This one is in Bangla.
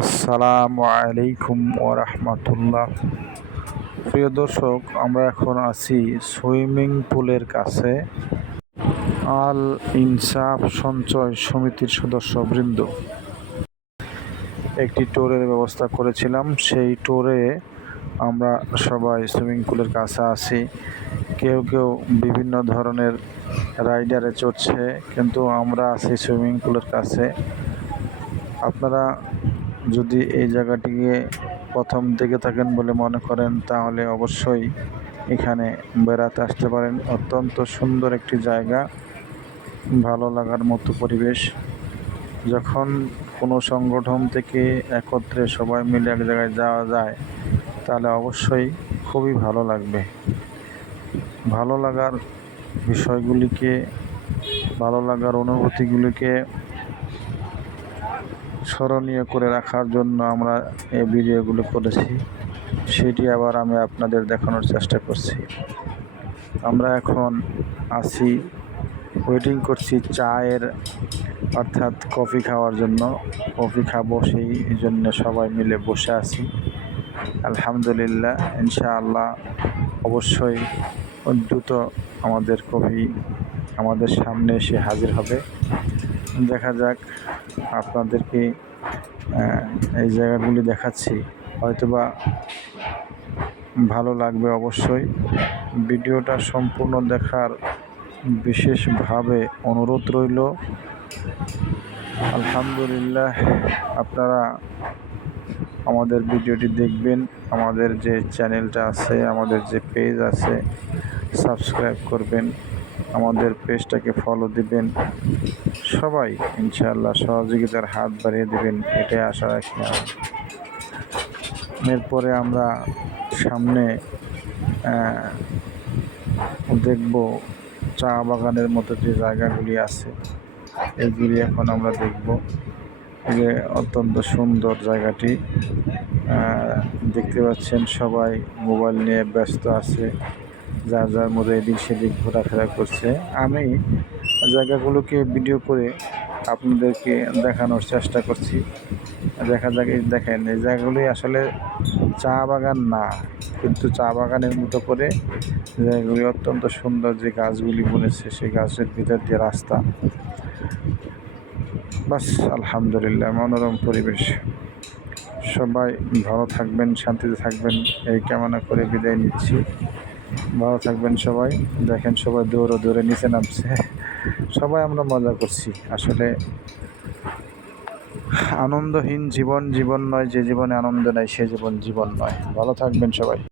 আসসালামু আলাইকুম ওরহমতুল্লাহ। প্রিয় দর্শক, আমরা এখন আছি সুইমিং পুলের কাছে। আল ইনসাফ সঞ্চয় সমিতির সদস্যবৃন্দ একটি ট্যুরের ব্যবস্থা করেছিলাম। সেই ট্যুরে আমরা সবাই সুইমিং পুলের কাছে আছি। কেউ কেউ বিভিন্ন ধরনের রাইডারে চড়ছে, কিন্তু আমরা আছি সুইমিং পুলের কাছে। আপনারা যদি এই জায়গাটিকে প্রথম দেখে থাকেন বলে মনে করেন, তাহলে অবশ্যই এখানে বেড়াতে আসতে পারেন। অত্যন্ত সুন্দর একটি জায়গা, ভালো লাগার মতো পরিবেশ। যখন কোনো সংগঠন থেকে একত্রে সবাই মিলে এক জায়গায় যাওয়া যায়, তাহলে অবশ্যই খুবই ভালো লাগবে। ভালো লাগার বিষয়গুলিকে, ভালো লাগার অনুভূতিগুলিকে স্মরণীয় করে রাখার জন্য আমরা এই ভিডিওগুলো করেছি। সেটি আবার আমি আপনাদের দেখানোর চেষ্টা করছি। আমরা এখন আছি, ওয়েটিং করছি চায়ের অর্থাৎ কফি খাওয়ার জন্য। কফি খাবো, সেই জন্য সবাই মিলে বসে আছি। আলহামদুলিল্লাহ, ইনশাআল্লাহ অবশ্যই দ্রুত আমাদের কফি আমাদের সামনে এসে হাজির হবে। দেখা যাক, আপনাদেরকে এই জায়গাগুলি দেখাচ্ছি, হয়তোবা ভালো লাগবে। অবশ্যই ভিডিওটা সম্পূর্ণ দেখার বিশেষভাবে অনুরোধ রইল। আলহামদুলিল্লাহ, আপনারা আমাদের ভিডিওটি দেখবেন। আমাদের যে চ্যানেলটা আছে, আমাদের যে পেজ আছে, সাবস্ক্রাইব করবেন, আমাদের পেজটাকে ফলো দিবেন। সবাই ইনশাআল্লাহ সহযোগিতার হাত বাড়িয়ে দিবেন, এটাই আশা রাখি। এরপরে আমরা সামনে দেখব চা বাগানের মতো যে জায়গাগুলি আছে, এইগুলি এখন আমরা দেখব। যে অত্যন্ত সুন্দর জায়গাটি দেখতে পাচ্ছেন, সবাই মোবাইল নিয়ে ব্যস্ত আছে, যার যার মধ্যে এদিক সেদিক ঘোরাফেরা করছে। আমি জায়গাগুলোকে ভিডিও করে আপনাদেরকে দেখানোর চেষ্টা করছি। দেখা যাক, দেখেন এই জায়গাগুলি আসলে চা বাগান না, কিন্তু চা বাগানের মতো করে জায়গাগুলি অত্যন্ত সুন্দর। যে গাছগুলি বনেছে, সেই গাছের ভিতর দিয়ে রাস্তা, বাস আলহামদুলিল্লাহ, মনোরম পরিবেশ। সবাই ভালো থাকবেন, শান্তিতে থাকবেন, এই কামনা করে বিদায় নিচ্ছি। ভালো থাকবেন সবাই। দেখেন সবাই দৌড়ে নিচে নামছে, সবাই আমরা মজা করছি। আসলে আনন্দহীন জীবন জীবন নয়, যে জীবনে আনন্দ নাই সে জীবন জীবন নয়। ভালো থাকবেন সবাই।